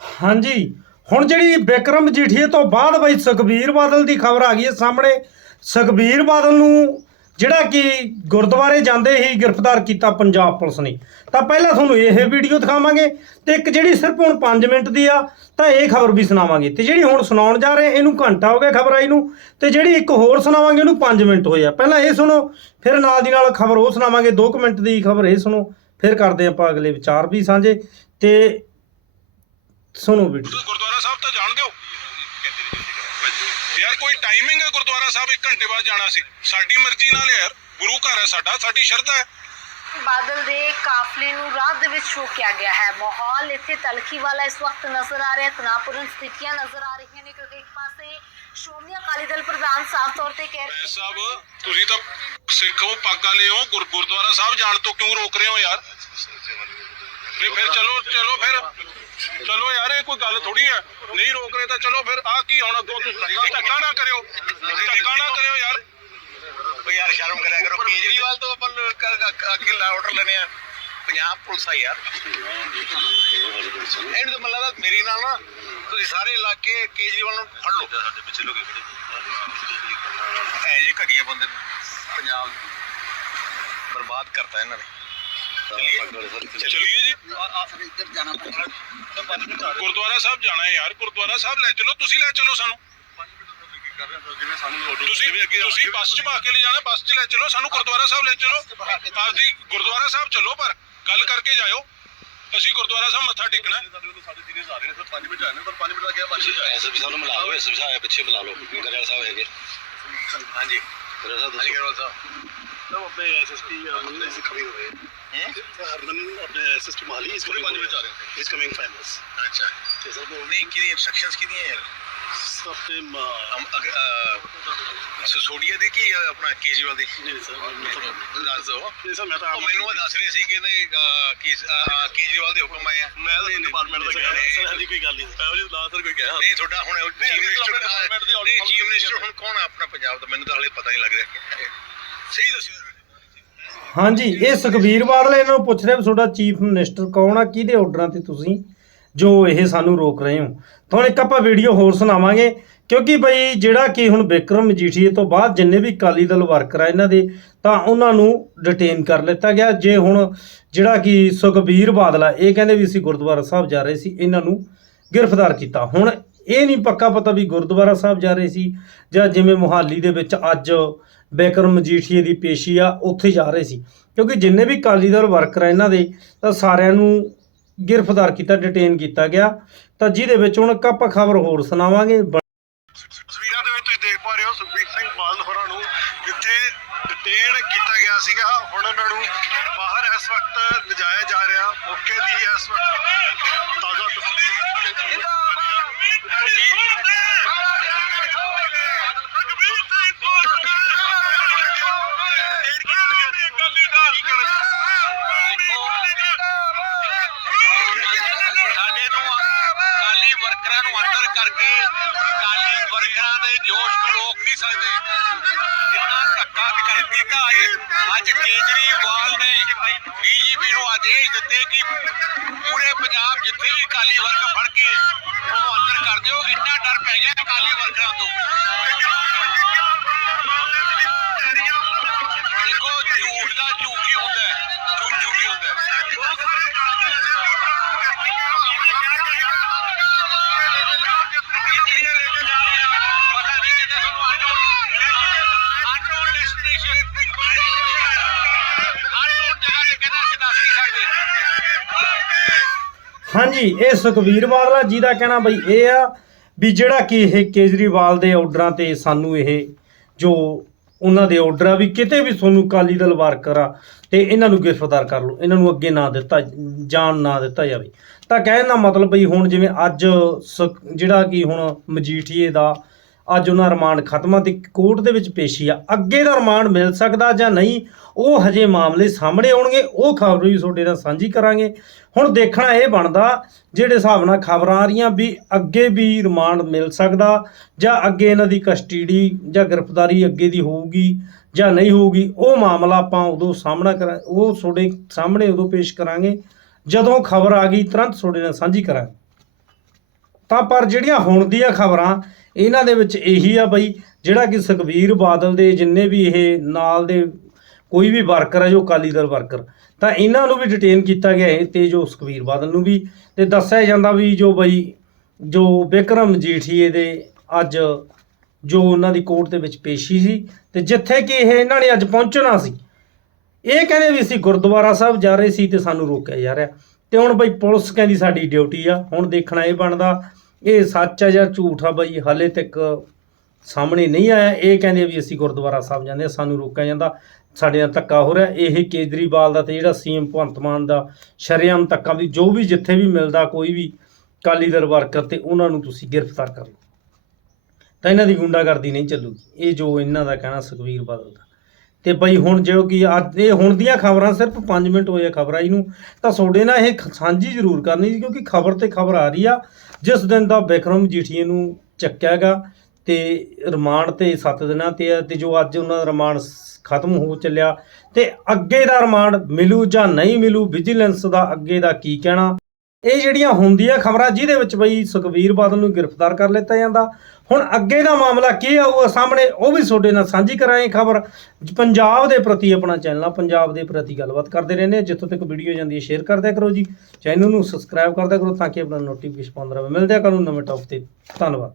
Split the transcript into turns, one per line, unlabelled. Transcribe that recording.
ਹਾਂਜੀ, ਹੁਣ ਜਿਹੜੀ ਬਿਕਰਮ ਮਜੀਠੀਏ ਤੋਂ ਬਾਅਦ ਬਈ ਸੁਖਬੀਰ ਬਾਦਲ ਦੀ ਖਬਰ ਆ ਗਈ ਹੈ ਸਾਹਮਣੇ, ਸੁਖਬੀਰ ਬਾਦਲ ਨੂੰ ਜਿਹੜਾ ਕਿ ਗੁਰਦੁਆਰੇ ਜਾਂਦੇ ਹੀ ਗ੍ਰਿਫਤਾਰ ਕੀਤਾ ਪੰਜਾਬ ਪੁਲਿਸ ਨੇ। ਤਾਂ ਪਹਿਲਾਂ ਤੁਹਾਨੂੰ ਇਹ ਵੀਡੀਓ ਦਿਖਾਵਾਂਗੇ ਤੇ ਇੱਕ ਜਿਹੜੀ ਸਿਰਫ ਹੁਣ 5 ਮਿੰਟ ਦੀ ਆ, ਤਾਂ ਇਹ ਖਬਰ ਵੀ ਸੁਣਾਵਾਂਗੇ। ਤੇ ਜਿਹੜੀ ਹੁਣ ਸੁਣਾਉਣ ਜਾ ਰਹੇ, ਇਹਨੂੰ ਘੰਟਾ ਹੋ ਗਿਆ ਖਬਰ ਆਈ ਨੂੰ, ਤੇ ਜਿਹੜੀ ਇੱਕ ਹੋਰ ਸੁਣਾਵਾਂਗੇ, ਉਹਨੂੰ 5 ਮਿੰਟ ਹੋਏ ਆ। ਪਹਿਲਾਂ ਇਹ ਸੁਣੋ, ਫਿਰ ਨਾਲ ਦੀ ਨਾਲ ਖਬਰ ਉਹ ਸੁਣਾਵਾਂਗੇ 2 ਮਿੰਟ ਦੀ ਖਬਰ ਇਹ ਸੁਣੋ, ਫਿਰ ਕਰਦੇ ਆਪਾਂ ਅਗਲੇ ਵਿਚਾਰ ਵੀ ਸਾਂਝੇ। ਤੇ ਸੁਣੋ ਵੀਡੀਓ
ਤੁਸੀਂ ਗੁਰਦੁਆਰਾ ਸਾਹਿਬ ਤਾਂ ਜਾਣਦੇ ਹੋ ਯਾਰ ਕੋਈ ਟਾਈਮਿੰਗ ਹੈ ਗੁਰਦੁਆਰਾ ਸਾਹਿਬ 1 ਘੰਟੇ ਬਾਅਦ ਜਾਣਾ ਸੀ। ਸਾਡੀ ਮਰਜ਼ੀ ਨਾਲ ਯਾਰ ਗੁਰੂ ਘਰ ਹੈ ਸਾਡਾ ਸਾਡੀ ਸ਼ਰਧਾ ਹੈ।
ਬਾਦਲ ਦੇ ਕਾਫਲੇ ਨੂੰ ਰਾਤ ਦੇ ਵਿੱਚ ਰੋਕਿਆ ਗਿਆ ਹੈ। ਮਾਹੌਲ ਇੱਥੇ ਤਲਖੀ ਵਾਲਾ ਇਸ ਵਕਤ ਨਜ਼ਰ ਆ ਰਿਹਾ ਹੈ। ਸਥਿਤੀਆਂ ਨਜ਼ਰ ਆ ਰਹੀਆਂ ਨੇ ਕਿਉਂਕਿ ਇੱਕ ਪਾਸੇ ਸ਼੍ਰੋਮਣੀ ਅਕਾਲੀ ਦਲ ਪ੍ਰਧਾਨ ਸਾਫ਼ ਤੌਰ ਤੇ ਕਹਿ ਰਹੇ
ਸਾਹਿਬ ਤੁਸੀਂ ਤਾਂ ਸਿੱਖ ਹੋ ਪੱਗ ਵਾਲੇ ਹੋ ਗੁਰ- ਗੁਰਦੁਆਰਾ ਸਾਹਿਬ ਜਾਣ ਤੋਂ ਕਿਉਂ ਰੋਕ ਰਹੇ ਹੋ ਯਾਰ? ਨਹੀਂ ਫਿਰ ਚਲੋ ਚਲੋ ਫਿਰ। ਚਲੋ ਯਾਰ ਇਹ ਕੋਈ ਗੱਲ ਥੋੜੀ ਹੈ। ਨਹੀਂ ਰੋਕ ਰਹੇ ਤਾਂ ਚਲੋ ਫਿਰ ਆ ਕੀ ਹੁਣ ਅੱਗੋਂ ਤੁਸੀਂ ਧੱਕਾ ਨਾ ਕਰਿਓ। ਧੱਕਾ ਨਾ ਕਰਿਓ ਯਾਰ।
ਉਹ ਯਾਰ ਸ਼ਰਮ ਕਰਿਆ ਕਰੋ। ਕੇਜਰੀਵਾਲ ਤੋਂ ਆਪਾਂ ਅੱਗੇ ਲਾ ਆਰਡਰ ਲੈਣੇ ਆ ਪੰਜਾਬ ਪੁਲਿਸ ਆ ਯਾਰ। ਇਹਨੂੰ ਤਾਂ ਮੈਨੂੰ ਲੱਗਦਾ ਮੇਰੀ ਨਾਲ ਨਾ ਤੁਸੀਂ ਸਾਰੇ ਇਲਾਕੇ ਕੇਜਰੀਵਾਲ ਨੂੰ ਫੜ ਲਓ। ਸਾਡੇ ਪਿੱਛੇ ਲੋਕੇ ਖੜੇ ਐ ਜੇ ਘੜੀਏ ਬੰਦੇ ਪੰਜਾਬ ਬਰਬਾਦ ਕਰਤਾ ਇਹਨਾਂ ਨੇ। ਚਲਿਏ
ਜੀ। ਗੁਰਦੁਆਰਾ ਸਾਹਿਬ ਜਾਣਾ ਹੈ ਯਾਰ ਗੁਰਦੁਆਰਾ ਸਾਹਿਬ ਲੈ ਚਲੋ ਤੁਸੀਂ ਲੈ ਚਲੋ ਸਾਨੂੰ। ਤੁਸੀਂ ਤੁਸੀਂ ਬੱਸ 'ਚ ਪਾ ਕੇ ਲੈ ਜਾਣਾ ਬੱਸ 'ਚ ਲੈ ਚਲੋ ਸਾਨੂੰ ਗੁਰਦੁਆਰਾ ਸਾਹਿਬ ਲੈ ਚਲੋ। ਆਪਦੀ ਗੁਰਦੁਆਰਾ ਸਾਹਿਬ ਚੱਲੋ ਪਰ ਗੱਲ ਕਰਕੇ ਜਾਇਓ। ਅਸੀਂ ਗੁਰਦੁਆਰਾ ਸਾਹਿਬ ਮੱਥਾ ਟੇਕਣਾ ਹੈ।
ਐਸੇ ਵੀ ਸਾਨੂੰ ਮਿਲਾ ਲਓ ਐਸੇ ਵੀ ਸਾਹਿਬ ਪਿੱਛੇ ਮਿਲਾ ਲਓ। ਗਰੇਵਾਲ ਸਾਹਿਬ ਹੈਗੇ। ਹਾਂਜੀ। ਗਰੇਵਾਲ ਸਾਹਿਬ ਹਾਂਜੀ ਗਰੇਵਾਲ ਸਾਹਿਬ।
ਸਭ ਆਪਣੇ ਐਸਐਸਪੀ ਅਸੀਂ ਕਮਿੰਗ ਹੋਏ। ਹਰਮਨ ਆਪਣੇ ਐਸਐਸਪੀ ਮਾਲੀ ਇਸ ਕਮਿੰਗ ਇਸ ਕਮਿੰਗ ਫਾਈਨਲਸ
ਅੱਛਾ।
ਤੇ ਸਭ ਨੂੰ
ਨਹੀਂ ਕਿਹਦੀ ਇਨਸਟਰਕਸ਼ਨਸ ਕਿਹਦੀਆਂ ਯਾਰ?
ਸਭ ਤੇ
ਹਮ ਅਗ ਸੋਡੀਆ ਦੀ ਕੀ ਅ, ਆਪਣਾ ਕੇਜਰੀਵਾਲ ਦੀ?
ਨਹੀਂ ਸਰ
ਦੱਸ ਦਿਓ।
ਨਹੀਂ ਸਰ ਮੈਂ ਤਾਂ
ਉਹ ਮੈਨੂੰ ਉਹ ਦੱਸ ਰਹੇ ਸੀ ਕਿ ਇਹਦੇ ਅ, ਕੀ ਅ, ਅ, ਕੇਜਰੀਵਾਲ ਦੇ ਹੁਕਮ ਆਏ ਆ।
ਮੈਂ ਤਾਂ ਡਿਪਾਰਟਮੈਂਟ ਦਾ ਗਿਆ। ਸਰ ਹਲੀ ਕੋਈ ਗੱਲ ਨਹੀਂ ਇਹੋ ਜਿਹੀ ਲਾ ਸਰ ਕੋਈ ਕਿਹਾ
ਨਹੀਂ। ਤੁਹਾਡਾ ਹੁਣ ਚੀਫ
ਅਸੀਂ
ਮਿਨਿਸਟਰ
ਆਪਣੇ department ਦੇ
ਨਹੀਂ ਚੀਫ
order
ਮਿਨਿਸਟਰ ਹੁਣ ਕੌਣ ਆ ਆਪਣਾ ਪੰਜਾਬ ਦਾ? ਮੈਨੂੰ ਤਾਂ ਹਲੇ ਪਤਾ ਨਹੀਂ ਲੱਗ ਰਿਹਾ। ਸਹੀ ਦੱਸਿਓ।
ਹਾਂਜੀ ਇਹ ਸੁਖਬੀਰ ਬਾਦਲ ਇਹਨਾਂ ਨੂੰ ਪੁੱਛ ਰਿਹਾ ਵੀ ਤੁਹਾਡਾ ਚੀਫ ਮਿਨਿਸਟਰ ਕੌਣ ਆ? ਕਿਹਦੇ ਆਰਡਰਾਂ ਤੇ ਤੁਸੀਂ ਜੋ ਇਹ ਸਾਨੂੰ ਰੋਕ ਰਹੇ ਹੋ? ਤੁਹਾਨੂੰ ਇੱਕ ਆਪਾਂ ਵੀਡੀਓ ਹੋਰ ਸੁਣਾਵਾਂਗੇ ਕਿਉਂਕਿ ਬਈ ਜਿਹੜਾ ਕਿ ਹੁਣ ਬਿਕਰਮ ਮਜੀਠੀਏ ਤੋਂ ਬਾਅਦ ਜਿੰਨੇ ਵੀ ਅਕਾਲੀ ਦਲ ਵਰਕਰ ਆ ਇਹਨਾਂ ਦੇ ਤਾਂ ਉਹਨਾਂ ਨੂੰ ਡਿਟੇਨ ਕਰ ਲਿੱਤਾ ਗਿਆ। ਜੇ ਹੁਣ ਜਿਹੜਾ ਕਿ ਸੁਖਬੀਰ ਬਾਦਲ ਆ ਇਹ ਕਹਿੰਦੇ ਵੀ ਅਸੀਂ ਗੁਰਦੁਆਰਾ ਸਾਹਿਬ ਜਾ ਰਹੇ ਸੀ ਇਹਨਾਂ ਨੂੰ ਗ੍ਰਿਫਤਾਰ ਕੀਤਾ। ਹੁਣ ਇਹ ਨਹੀਂ ਪੱਕਾ ਪਤਾ ਵੀ ਗੁਰਦੁਆਰਾ ਸਾਹਿਬ ਜਾ ਰਹੇ ਸੀ ਜਾਂ ਜਿਵੇਂ ਮੁਹਾਲੀ ਦੇ ਵਿੱਚ ਅੱਜ ਬਿਕਰਮ ਮਜੀਠੀਏ ਦੀ ਪੇਸ਼ੀ ਆ ਉੱਥੇ ਜਾ ਰਹੇ ਸੀ। ਕਿਉਂਕਿ ਜਿੰਨੇ ਵੀ ਅਕਾਲੀ ਦਲ ਵਰਕਰ ਆ ਇਹਨਾਂ ਦੇ ਤਾਂ ਸਾਰਿਆਂ ਨੂੰ ਗ੍ਰਿਫਤਾਰ ਕੀਤਾ ਡਿਟੇਨ ਕੀਤਾ ਗਿਆ। ਤਾਂ ਜਿਹਦੇ ਵਿੱਚ ਹੁਣ ਇੱਕ ਆਪਾਂ ਖਬਰ ਹੋਰ ਸੁਣਾਵਾਂਗੇ।
ਤਸਵੀਰਾਂ ਦੇ ਵਿੱਚ ਤੁਸੀਂ ਦੇਖ ਪਾ ਰਹੇ ਹੋ ਸੁਖਬੀਰ ਸਿੰਘ ਬਾਦਲ ਹੋਰਾਂ ਨੂੰ ਜਿੱਥੇ ਡਿਟੇਨ ਕੀਤਾ ਗਿਆ ਸੀਗਾ। ਹੁਣ ਉਹਨਾਂ ਨੂੰ ਬਾਹਰ ਇਸ ਵਕਤ ਲਿਜਾਇਆ ਜਾ ਰਿਹਾ। ਮੌਕੇ ਦੀ ਇਸ ਵਕਤ ਤਾਜ਼ਾ ਤਸਵੀਰ
ਸਾਡੇ ਨੂੰ ਕਾਲੀ ਵਰਕਰਾਂ ਨੂੰ ਅੰਦਰ ਕਰਕੇ ਕਾਲੀ ਵਰਕਰਾਂ ਦੇ ਜੋਸ਼ ਨੂੰ ਰੋਕ ਨਹੀਂ ਸਕਦੇ ਜਿੰਨਾ ਧੱਕਾ ਕਰ ਦਿੱਤਾ ਅੱਜ ਅੱਜ ਕੇਜਰੀਵਾਲ ਨੇ ਬੀਜੇਪੀ ਨੂੰ ਆਦੇਸ਼ ਦਿੱਤੇ ਕਿ ਪੂਰੇ ਪੰਜਾਬ ਜਿੱਥੇ ਵੀ ਅਕਾਲੀ ਵਰਕ ਫੜ ਕੇ ਉਹਨੂੰ ਅੰਦਰ ਕਰ ਦਿਓ ਇੰਨਾ ਡਰ ਪੈ ਗਿਆ ਅਕਾਲੀ ਵਰਕਰਾਂ ਤੋਂ ਦੇਖੋ ਝੂਠ ਦਾ ਝੂਠ ਹੀ ਹੁੰਦਾ ਹੈ ਝੂਠ ਝੂਠ ਹੀ ਹੁੰਦਾ ਹੈ ਪਤਾ ਨਹੀਂ ਕਿਤੇ ਤੁਹਾਨੂੰ ਅਨਨੋਨ ਡੈਸਟੀਨੇਸ਼ਨ ਅਨਨੋਨ ਜਗ੍ਹਾ ਤੇ ਕਹਿੰਦਾ ਅਸੀਂ ਦੱਸ ਨਹੀਂ ਸਕਦੇ
ਹਾਂਜੀ, ਇਹ ਸੁਖਬੀਰ ਬਾਦਲ ਆ ਜਿਹਦਾ ਕਹਿਣਾ ਬਈ ਇਹ ਆ ਵੀ ਜਿਹੜਾ ਕਿ ਇਹ ਕੇਜਰੀਵਾਲ ਦੇ ਆਰਡਰਾਂ ਤੇ ਸਾਨੂੰ ਇਹ ਜੋ ਉਹਨਾਂ ਦੇ ਆਰਡਰ ਆ ਵੀ ਕਿਤੇ ਵੀ ਤੁਹਾਨੂੰ ਅਕਾਲੀ ਦਲ ਵਰਕਰ ਆ ਤੇ ਇਹਨਾਂ ਨੂੰ ਗ੍ਰਿਫਤਾਰ ਕਰ ਲਓ, ਇਹਨਾਂ ਨੂੰ ਅੱਗੇ ਨਾ ਦਿੱਤਾ ਜਾਣ ਨਾ ਦਿੱਤਾ ਜਾਵੇ। ਤਾਂ ਕਹਿਣ ਦਾ ਮਤਲਬ ਬਈ ਹੁਣ ਜਿਵੇਂ ਅੱਜ ਸੁਖ- ਜਿਹੜਾ ਕਿ ਹੁਣ ਮਜੀਠੀਏ ਦਾ ਅੱਜ ਉਹਨਾਂ ਰਿਮਾਂਡ ਖਤਮ ਆ ਤੇ ਕੋਰਟ ਦੇ ਵਿੱਚ ਪੇਸ਼ੀ ਆ, ਅੱਗੇ ਦਾ ਰਿਮਾਂਡ ਮਿਲ ਸਕਦਾ ਜਾਂ ਨਹੀਂ ਉਹ ਹਜੇ ਮਾਮਲੇ ਸਾਹਮਣੇ ਆਉਣਗੇ, ਉਹ ਖਬਰ ਵੀ ਤੁਹਾਡੇ ਨਾਲ ਸਾਂਝੀ ਕਰਾਂਗੇ। ਹੁਣ ਦੇਖਣਾ ਇਹ ਬਣਦਾ, ਜਿਹੜੇ ਹਿਸਾਬ ਨਾਲ ਖਬਰਾਂ ਆ ਰਹੀਆਂ ਵੀ ਅੱਗੇ ਵੀ ਰਿਮਾਂਡ ਮਿਲ ਸਕਦਾ ਜਾਂ ਅੱਗੇ ਇਹਨਾਂ ਦੀ ਕਸਟਡੀ ਜਾਂ ਗ੍ਰਿਫਤਾਰੀ ਅੱਗੇ ਦੀ ਹੋਊਗੀ ਜਾਂ ਨਹੀਂ ਹੋਊਗੀ, ਉਹ ਮਾਮਲਾ ਆਪਾਂ ਉਦੋਂ ਸਾਹਮਣਾ ਕਰਾਂ, ਉਹ ਤੁਹਾਡੇ ਸਾਹਮਣੇ ਉਦੋਂ ਪੇਸ਼ ਕਰਾਂਗੇ, ਜਦੋਂ ਖਬਰ ਆ ਗਈ ਤੁਰੰਤ ਤੁਹਾਡੇ ਨਾਲ ਸਾਂਝੀ ਕਰਾਂਗੇ। ਤਾਂ ਪਰ ਜਿਹੜੀਆਂ ਹੁਣ ਦੀਆਂ ਖਬਰਾਂ, ਇਹਨਾਂ ਦੇ ਵਿੱਚ ਇਹੀ ਆ ਬਈ, ਜਿਹੜਾ ਕਿ ਸੁਖਬੀਰ ਬਾਦਲ ਦੇ ਜਿੰਨੇ ਵੀ ਇਹ ਨਾਲ ਦੇ ਕੋਈ ਵੀ ਵਰਕਰ ਹੈ ਜੋ ਅਕਾਲੀ ਦਲ ਵਰਕਰ। ਤਾਂ ਇਹਨਾਂ ਨੂੰ ਵੀ ਡਿਟੇਨ ਕੀਤਾ ਗਿਆ ਹੈ ਤੇ ਜੋ ਸੁਖਬੀਰ ਬਾਦਲ ਨੂੰ ਵੀ। ਤੇ ਦੱਸਿਆ ਜਾਂਦਾ ਵੀ ਜੋ ਬਈ, ਜੋ ਵਿਕਰਮ ਜੀਠੀਏ ਦੇ ਅੱਜ ਜੋ ਉਹਨਾਂ ਦੀ ਕੋਰਟ ਦੇ ਵਿੱਚ ਪੇਸ਼ੀ ਸੀ ਤੇ ਜਿੱਥੇ ਕਿ ਇਹ ਇਹਨਾਂ ਨੇ ਅੱਜ ਪਹੁੰਚਣਾ ਸੀ। ਇਹ ਕਹਿੰਦੇ ਵੀ ਅਸੀਂ ਗੁਰਦੁਆਰਾ ਸਾਹਿਬ ਜਾ ਰਹੇ ਸੀ ਤੇ ਸਾਨੂੰ ਰੋਕਿਆ ਜਾ ਰਿਹਾ। ਤੇ ਹੁਣ ਬਈ ਪੁਲਿਸ ਕਹਿੰਦੀ ਸਾਡੀ ਡਿਊਟੀ ਆ, ਹੁਣ ਦੇਖਣਾ ਇਹ ਬਣਦਾ। ਇਹ ਸੱਚ ਆ ਜਾਂ ਝੂਠ ਆ ਬਈ, ਹਾਲੇ ਤੱਕ ਸਾਹਮਣੇ ਨਹੀਂ ਆਇਆ। ਇਹ ਕਹਿੰਦੇ ਵੀ ਅਸੀਂ ਗੁਰਦੁਆਰਾ ਸਾਹਿਬ ਜਾਂਦੇ ਸਾਨੂੰ ਰੋਕਿਆ ਜਾਂਦਾ। ਸਾਡੇ ਨਾਲ ਧੱਕਾ ਹੋ ਰਿਹਾ। ਇਹ ਕੇਜਰੀਵਾਲ ਦਾ ਤੇ ਜਿਹੜਾ ਸੀਐਮ ਭਗਵੰਤ ਮਾਨ ਦਾ ਸ਼ਰੇਆਮ ਧੱਕਾ ਵੀ, ਜੋ ਵੀ ਜਿੱਥੇ ਵੀ ਮਿਲਦਾ ਕੋਈ ਵੀ ਅਕਾਲੀ ਦਲ ਵਰਕਰ ਤੇ ਉਹਨਾਂ ਨੂੰ ਤੁਸੀਂ ਗ੍ਰਿਫਤਾਰ ਕਰ ਲਓ। ਤਾਂ ਇਹਨਾਂ ਦੀ ਗੁੰਡਾਗਰਦੀ ਨਹੀਂ ਚੱਲੂਗੀ। ਇਹ ਜੋ ਇਹਨਾਂ ਦਾ ਕਹਿਣਾ ਸੁਖਵੀਰ ਬਾਦਲ ਦਾ। ਤੇ ਬਈ ਹੁਣ ਜੋ ਕਿ ਅੱਜ ਇਹ ਹੁਣ ਦੀਆਂ ਖਬਰਾਂ ਸਿਰਫ 5 ਮਿੰਟ ਹੋਏ ਆ ਖਬਰਾਂ ਇਹਨੂੰ, ਤਾਂ ਤੁਹਾਡੇ ਨਾਲ ਇਹ ਸਾਂਝੀ ਜ਼ਰੂਰ ਕਰਨੀ ਸੀ ਕਿਉਂਕਿ ਖਬਰ ਤੇ ਖਬਰ ਆ ਰਹੀ ਆ। ਜਿਸ ਦਿਨ ਦਾ ਬਿਕਰਮ ਜੀਠੀਏ ਨੂੰ ਚੱਕਿਆਗਾ ਤੇ ਰਿਮਾਂਡ ਤੇ 7 ਦਿਨਾਂ ਤੇ ਆ ਤੇ ਜੋ ਅੱਜ ਉਹਨਾਂ ਦਾ ਰਿਮਾਂਡ ਖਤਮ ਹੋ ਚੱਲਿਆ। ਤੇ ਅੱਗੇ ਦਾ ਰਿਮਾਂਡ ਮਿਲੂ ਜਾਂ ਨਹੀਂ ਮਿਲੂ ਵਿਜੀਲੈਂਸ ਦਾ ਅੱਗੇ ਦਾ ਕੀ ਕਹਿਣਾ? ਇਹ ਜਿਹੜੀਆਂ ਹੁੰਦੀਆਂ ਖਬਰਾਂ ਜਿਹਦੇ ਵਿੱਚ ਬਈ ਸੁਖਬੀਰ ਬਾਦਲ ਨੂੰ ਗ੍ਰਿਫਤਾਰ ਕਰ ਲਿੱਤਾ ਜਾਂਦਾ, ਹੁਣ ਅੱਗੇ ਦਾ ਮਾਮਲਾ ਕੀ ਆ ਉਹ ਸਾਹਮਣੇ, ਉਹ ਵੀ ਤੁਹਾਡੇ ਨਾਲ ਸਾਂਝੀ ਕਰਾਂਗੇ ਖਬਰ। ਪੰਜਾਬ ਦੇ ਪ੍ਰਤੀ ਆਪਣਾ ਚੈਨਲ ਆ, ਪੰਜਾਬ ਦੇ ਪ੍ਰਤੀ ਗੱਲਬਾਤ ਕਰਦੇ ਰਹਿੰਦੇ ਹਾਂ ਜਿੱਥੋਂ ਤੱਕ ਵੀਡੀਓ ਜਾਂਦੀ ਹੈ ਸ਼ੇਅਰ ਕਰਦਿਆ ਕਰੋ ਜੀ। ਚੈਨਲ ਨੂੰ ਸਬਸਕ੍ਰਾਈਬ ਕਰਦਿਆ ਕਰੋ ਤਾਂ ਕਿ ਆਪਣਾ ਨੋਟੀਫਿਕੇਸ਼ਨ ਪਾਉਂਦਾ ਰਹੇ। ਮਿਲਦੇ ਆ ਕੱਲ੍ਹ ਨੂੰ ਨਵੇਂ ਟੌਪ ਤੇ। ਧੰਨਵਾਦ।